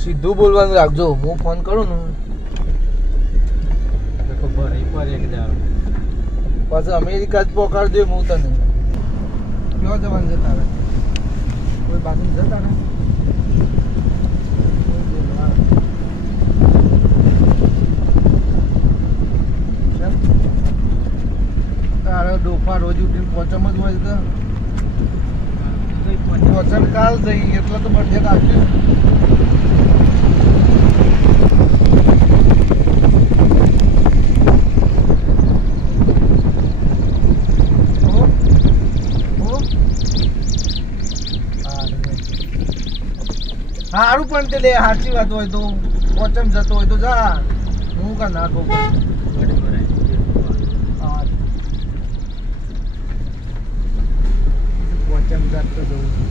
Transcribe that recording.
સીધું બોલવાનું રાખજો હું ફોન કરું ને ખબર એક જાવ પાછું અમેરિકા જ પકડ દે હું તને ક્યાં જવાનું છે તારે કોઈ બાજુ છે તારે તારે ડોફા રોજ ઉઠીને પોચમ જ હોય તો પોચમ કાલ જઈ એટલે તો બજેટ આપ્યું સારું પણ તે લે સાચી વાત હોય તો પોચમ જતો હોય તો જા હું કા ના કહું પોચમ જતો જવું